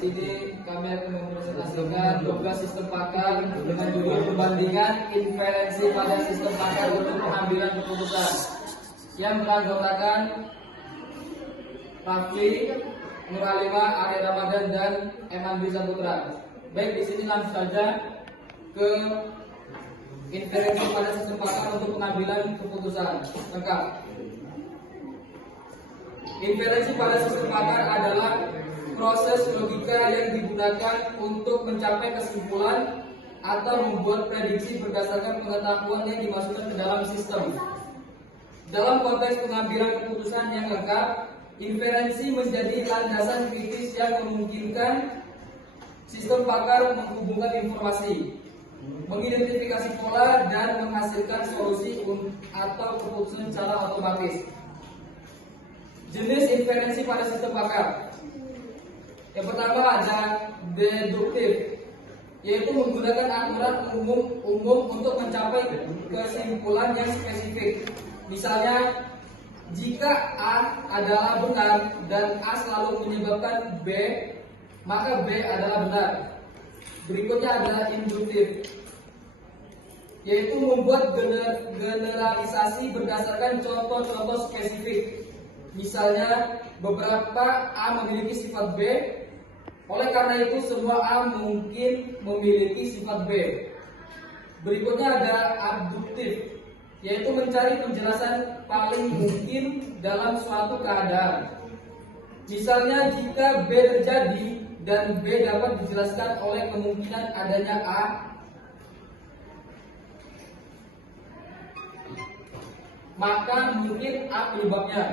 sini kami akan mempresentasikan 12 sistem pakar dengan judul perbandingan inferensi pada sistem pakar untuk pengambilan keputusan yang beranggotakan Rafli, Nur Alima, Arya Ramadan, dan Eman Bisa Putra. Baik, di sini langsung saja ke inferensi pada sistem pakar untuk pengambilan keputusan lengkap. Inferensi pada sistem pakar adalah proses logika yang digunakan untuk mencapai kesimpulan atau membuat prediksi berdasarkan pengetahuan yang dimasukkan ke dalam sistem. Dalam konteks pengambilan keputusan yang lengkap, inferensi menjadi landasan kritis yang memungkinkan sistem pakar menghubungkan informasi, mengidentifikasi pola, dan menghasilkan solusi atau keputusan secara otomatis. Jenis inferensi pada sistem pakar. Yang pertama ada deduktif, yaitu menggunakan aturan umum untuk mencapai kesimpulan yang spesifik. Misalnya, jika A adalah benar dan A selalu menyebabkan B, maka B adalah benar. Berikutnya adalah induktif, yaitu membuat generalisasi berdasarkan contoh-contoh spesifik. Misalnya, beberapa A memiliki sifat B, oleh karena itu semua A mungkin memiliki sifat B. Berikutnya ada abduktif, yaitu mencari penjelasan paling mungkin dalam suatu keadaan. Misalnya, jika B terjadi dan B dapat dijelaskan oleh kemungkinan adanya A, maka mungkin A penyebabnya.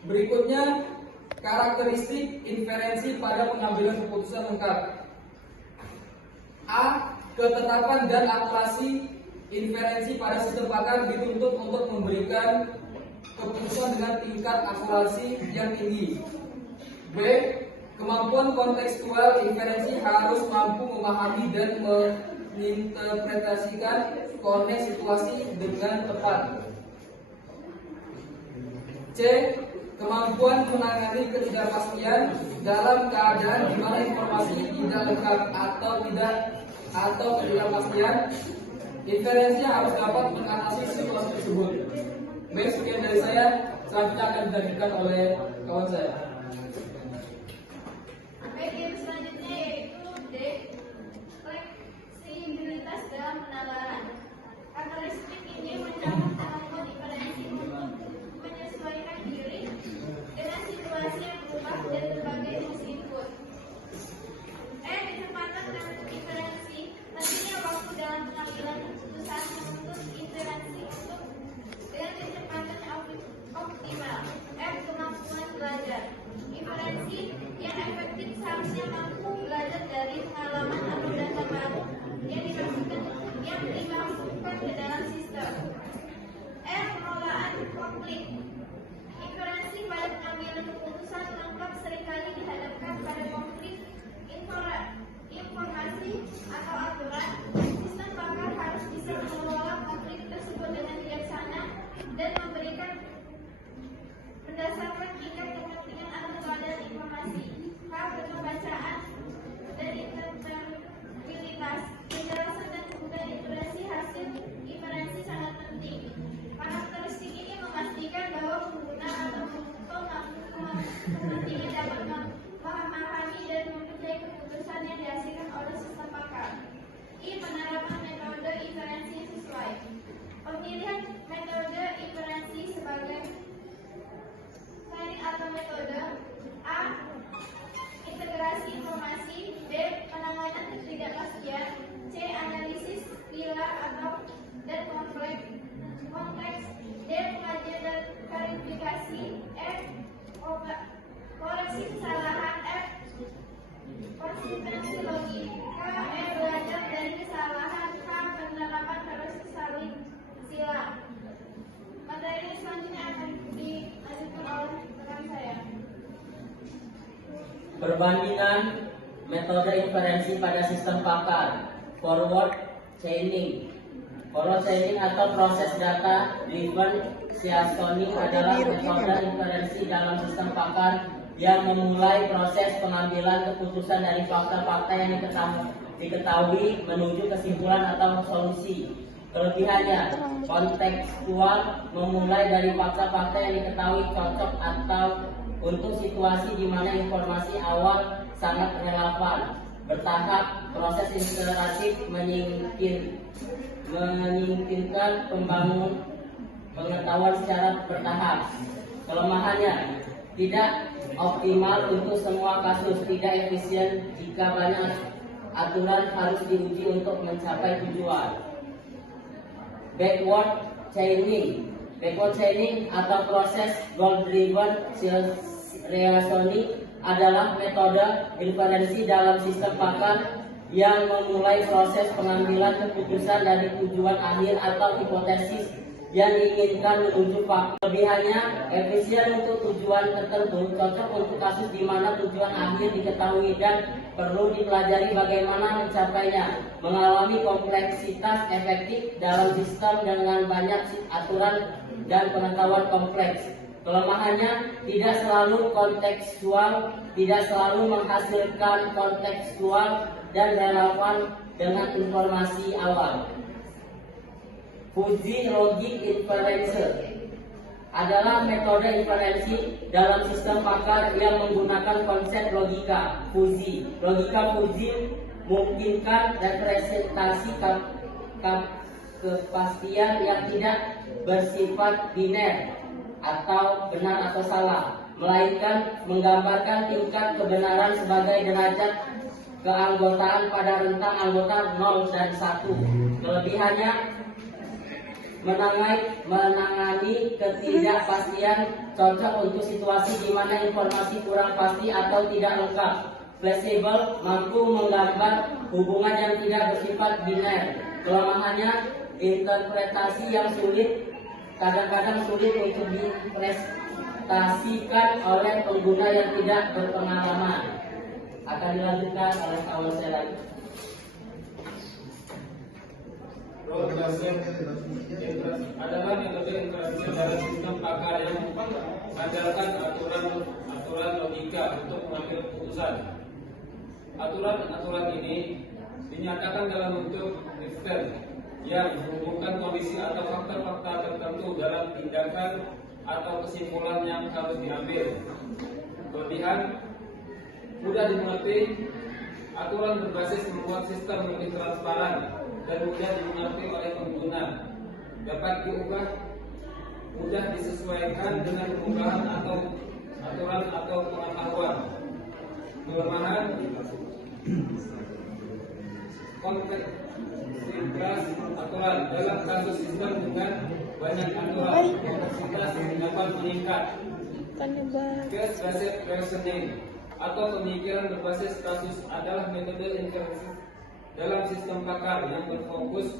Berikutnya, karakteristik inferensi pada pengambilan keputusan lengkap. A. Ketetapan dan akurasi inferensi pada sistem pakar dituntut untuk memberikan keputusan dengan tingkat akurasi yang tinggi. B. Kemampuan kontekstual inferensi harus mampu memahami dan menginterpretasikan konteks situasi dengan tepat. C. Kemampuan menangani ketidakpastian dalam keadaan di mana informasi tidak lengkap atau ketidakpastian. Inferensi harus dapat mengatasi situasi tersebut. Baik, sekian dari saya. Selanjutnya akan dilanjutkan oleh kawan saya. Baik, yang selanjutnya yaitu D. Fleksibilitas dalam penalaran. Karakteristik ini mencakup kemampuan inferensi untuk menyesuaikan diri dengan situasi yang berubah dan berbagai jenis input. Kecepatan dan inferensi. Nantinya waktu dalam pengambilan keputusan menuntut inferensi untuk dengan kecepatan optimal. Kemampuan belajar. Inferensi yang efektif seharusnya mampu belajar dari pengalaman atau data baru yang dimasukkan ke dalam sistem. Pengelolaan konflik. Inferensi pada pengambilan keputusan lengkap seringkali dihadapkan pada konflik informasi atau aturan. Sistem pakar harus bisa mengelola konflik tersebut dengan bijaksana dan memberikan berdasarkan tingkat kepentingan atau keadaan informasi. Pembacaan dan interpretabilitas. Penjelasan dan kemudahan inferensi hasil inferensi sangat penting. Karakteristik ini memastikan bahwa pengguna atau kepentingan dapat memahami dan mempercayai keputusan yang dihasilkan oleh sistem pakar. Penerapan metode inferensi yang sesuai. Pemilihan metode inferensi sebagai teknik atau metode. A. Integrasi informasi. B. Penanganan ketidakpastian. C. Analisis pilar atau dan kompleks. D. Pengajian dan verifikasi. F. Koreksi kesalahan. F. Konsistensi logika. Belajar dari kesalahan. H. Penerapan harus saling sila. Materi selanjutnya akan dilanjutkan oleh rekan saya. Perbandingan metode inferensi pada sistem pakar. Forward chaining. Forward chaining atau proses data driven seasoning adalah metode inferensi dalam sistem pakar yang memulai proses pengambilan keputusan dari fakta-fakta yang diketahui menuju kesimpulan atau solusi. Kelebihannya, kontekstual memulai dari fakta-fakta yang diketahui cocok atau untuk situasi di mana informasi awal sangat relevan. Bertahap, proses iteratif menyingkirkan pembangun pengetahuan secara bertahap. Kelemahannya, tidak optimal untuk semua kasus, tidak efisien jika banyak aturan harus diuji untuk mencapai tujuan. Backward chaining atau proses goal-driven reasoning adalah metode inferensi dalam sistem pakar yang memulai proses pengambilan keputusan dari tujuan akhir atau hipotesis yang diinginkan menuju fakta. Kelebihannya, efisien untuk tujuan tertentu, cocok untuk kasus di mana tujuan akhir diketahui dan perlu dipelajari bagaimana mencapainya. Mengalami kompleksitas efektif dalam sistem dengan banyak aturan dan pengetahuan kompleks. Kelemahannya, tidak selalu kontekstual, tidak selalu menghasilkan kontekstual dan relevan dengan informasi awal. Fuzzy logic inference adalah metode inferensi dalam sistem pakar yang menggunakan konsep logika fuzzy. Logika fuzzy memungkinkan representasi kepastian yang tidak bersifat biner atau benar atau salah, melainkan menggambarkan tingkat kebenaran sebagai derajat keanggotaan pada rentang anggota 0 dan 1. Kelebihannya, menangani ketidakpastian, cocok untuk situasi di mana informasi kurang pasti atau tidak lengkap. Fleksibel, mampu menggambar hubungan yang tidak bersifat biner. Kelemahannya, interpretasi yang sulit, kadang-kadang sulit untuk diprestasikan oleh pengguna yang tidak berpengalaman. Akan dilanjutkan oleh kawan saya lagi. Adalah metode inferensi dalam sistem pakar yang mengandalkan aturan logika untuk mengambil keputusan. Aturan ini dinyatakan dalam bentuk refer yang menghubungkan kondisi atau fakta-fakta tertentu dalam tindakan atau kesimpulan yang harus diambil. Kelebihan, mudah dimengerti, aturan berbasis membuat sistem lebih transparan dan mudah dimengerti oleh pengguna, dapat diubah, mudah disesuaikan dengan perubahan atau aturan atau pengetahuan. Kelemahan, kompleksitas aturan dalam kasus sistem dengan banyak aturan, kompleksitas dapat meningkat. Case-based reasoning atau pemikiran berbasis kasus adalah metode inferensi dalam sistem pakar yang berfokus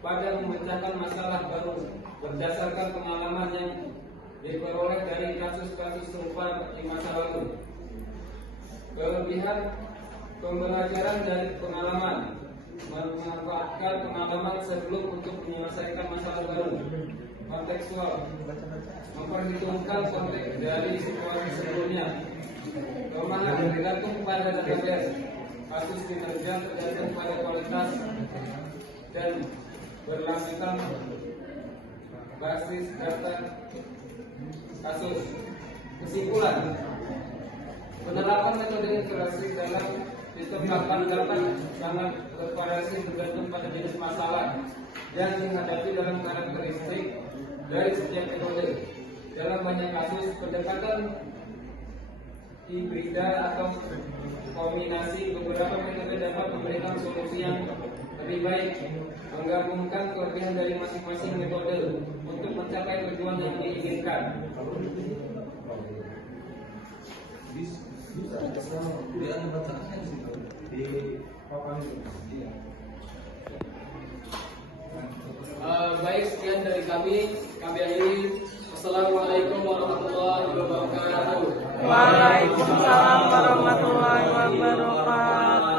pada memecahkan masalah baru berdasarkan pengalaman yang diperoleh dari kasus-kasus serupa di masa lalu. Kelebihan, pembelajaran dari pengalaman, memanfaatkan pengalaman sebelum untuk menyelesaikan masalah baru. Kontekstual, memperhitungkan konteks dari situasi sebelumnya. Kelemahan, bergantung pada database. Kasus kinerja tergantung pada kualitas dan berlanjutan basis data kasus. Kesimpulan, penerapan metode inferensi dalam sistem pakar dapat sangat bervariasi bergantung pada jenis masalah yang dihadapi dalam karakteristik dari setiap metode. Dalam banyak kasus, pendekatan hibrida atau kombinasi beberapa metode dapat memberikan solusi yang lebih baik, menggabungkan kelebihan dari masing-masing metode untuk mencapai tujuan yang diinginkan. Baik, sekian dari kami akhiri. Assalamualaikum warahmatullahi wabarakatuh. Waalaikumsalam warahmatullahi wabarakatuh.